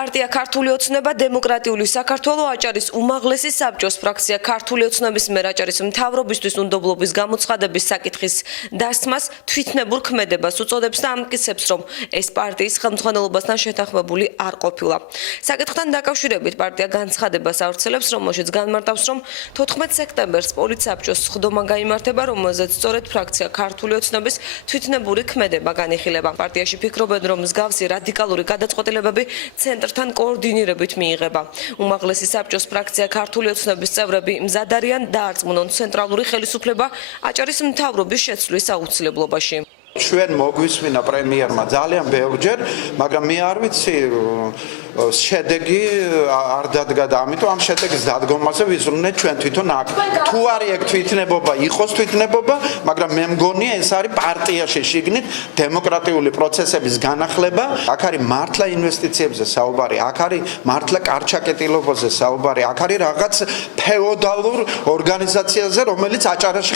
პარტია ქართული ოცნება დემოკრატიული საქართველო აჭარის უმაღლესი საბჭოს ფრაქცია ქართული ოცნების მიერ აჭარის მთავრობისთვის უნდობლობის გამოცხადების საკითხის დასმას თვითნებურ ქმედებას უწოდებს და ამტკიცებს, რომ ეს პარტიის ხელმძღვანელობასთან შეთანხმებული არ ყოფილა. საკითხთან დაკავშირებით პარტია განცხადებას ავრცელებს, რომელშიც განმარტავს, რომ 14 სექტემბერს პოლიცსაბჭოს სხდომა გაიმართება, რომელზეც სწორედ ფრაქცია ქართული ოცნების თვითნებური ქმედება განიხილება. პარტიაში ფიქრობენ, რომ მსგავსი რადიკალური გადაწყვეტილებები ცენტრთან კოორდინირებით მიიღება. უმაღლესი საბჭოს ფრაქცია ქართული ოცნების წევრები მზად არიან დაარწმუნონ ცენტრალური ხელისუფლება აჭარის მთავრობის შეცვლის აუცილებლობაში. ჩვენ მოგვისმინა პრემიერმა ძალიან ბევრჯერ, მაგრამ მე არ ვიცი შედეგი არ დადგა და ამიტომ ამ შედეგის დადგომაზე ვიზრუნეთ ჩვენ თვითონ აქ. თუ არის ეგ თვითნებობა, იყოს თვითნებობა, მაგრამ მე მგონია ეს არის პარტიაში შიგნით დემოკრატიული პროცესების განახლება. აქ არის მართლა ინვესტიციებზე საუბარი, აქ არის მართლა კარჩაკეტილობაზე საუბარი, აქ არის რაღაც ფეოდალურ ორგანიზაციაზე, რომელიც აჭარაში